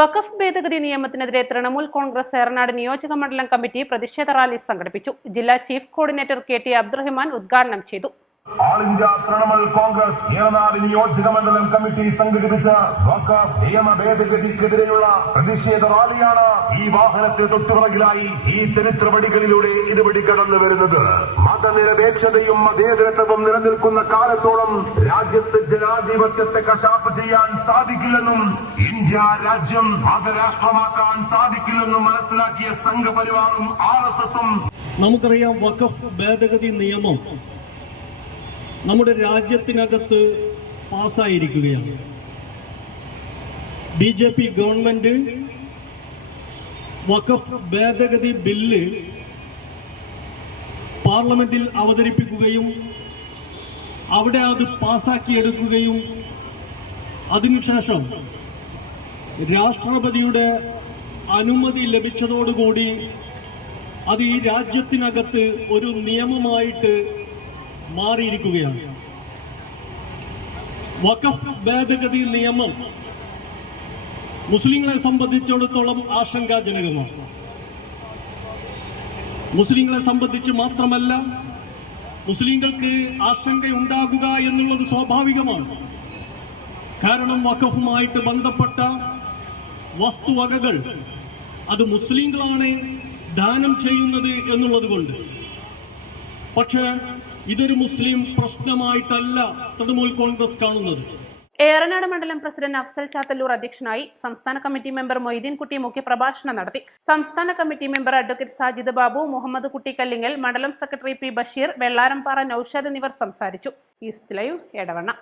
വഖഫ് ഭേദഗതി നിയമത്തിനെതിരെ തൃണമൂൽ കോൺഗ്രസ് ഏറനാട് നിയോജക മണ്ഡലം കമ്മിറ്റി പ്രതിഷേധ റാലി സംഘടിപ്പിച്ചു. ജില്ലാ ചീഫ് കോർഡിനേറ്റർ KT അബ്ദുറഹ്മാൻ ഉദ്ഘാടനം ചെയ്തു. ആൾ ഇന്ത്യ തൃണമൂൽ കോൺഗ്രസ് ഏറനാട് നിയോജക മണ്ഡലം കമ്മിറ്റി സംഘടിപ്പിച്ച വഖഫ് നിയമ ഭേദഗതിക്കെതിരെയുള്ള പ്രതിഷേധ റാലിയാണ് ഈ വാഹനത്തിൽ തൊട്ടുപിറകിലായി ഈ ചരിത്രവടികളിലൂടെ ഇതുവഴി കടന്നു വരുന്നത്. മതനിരപേക്ഷതയും മതേതരത്വവും നിലനിൽക്കുന്ന കാലത്തോളം രാജ്യത്ത് ജനാധിപത്യത്തെ കശാപ്പ് ചെയ്യാൻ സാധിക്കില്ലെന്നും ഇന്ത്യ രാജ്യം മതരാഷ്ട്രമാക്കാൻ സാധിക്കില്ലെന്നും മനസ്സിലാക്കിയ സംഘപരിവാറും RSSും. നമുക്കറിയാം, വഖഫ് ഭേദഗതി നിയമം നമ്മുടെ രാജ്യത്തിനകത്ത് പാസ്സായിരിക്കുകയാണ്. BJP ഗവൺമെന്റ് വഖഫ് ഭേദഗതി ബില്ല് പാർലമെന്റിൽ അവതരിപ്പിക്കുകയും അവിടെ അത് പാസ്സാക്കിയെടുക്കുകയും അതിനുശേഷം രാഷ്ട്രപതിയുടെ അനുമതി ലഭിച്ചതോടുകൂടി അത് ഈ രാജ്യത്തിനകത്ത് ഒരു നിയമമായിട്ട് മാറിയിരിക്കുകയാണ്. വഖഫ് ഭേദഗതി നിയമം മുസ്ലിങ്ങളെ സംബന്ധിച്ചിടത്തോളം ആശങ്കാജനകമാണ്. മുസ്ലിങ്ങളെ സംബന്ധിച്ച് മാത്രമല്ല, മുസ്ലിങ്ങൾക്ക് ആശങ്കയുണ്ടാകുക എന്നുള്ളത് സ്വാഭാവികമാണ്. കാരണം വഖഫുമായിട്ട് ബന്ധപ്പെട്ട വസ്തുവകകൾ അത് മുസ്ലിങ്ങളാണ് ദാനം ചെയ്യുന്നത് എന്നുള്ളത് കൊണ്ട്. പക്ഷേ ഇതൊരു മുസ്ലിം പ്രശ്നമായിട്ടല്ല തൃണമൂൽ കോൺഗ്രസ് കാണുന്നത്. ഏറനാട് മണ്ഡലം പ്രസിഡന്റ് അഫ്സൽ ചാത്തല്ലൂർ അധ്യക്ഷനായി. സംസ്ഥാന കമ്മിറ്റി മെമ്പർ മൊയ്തീൻ കുട്ടി മുഖ്യപ്രഭാഷണം നടത്തി. സംസ്ഥാന committee member advocate Sajid Babu, Muhammad Kutty Kallingal, മണ്ഡലം സെക്രട്ടറി P. ബഷീർ, വെള്ളാരംപാറ നൌഷാദ് എന്നിവർ സംസാരിച്ചു. East live, Edavanna.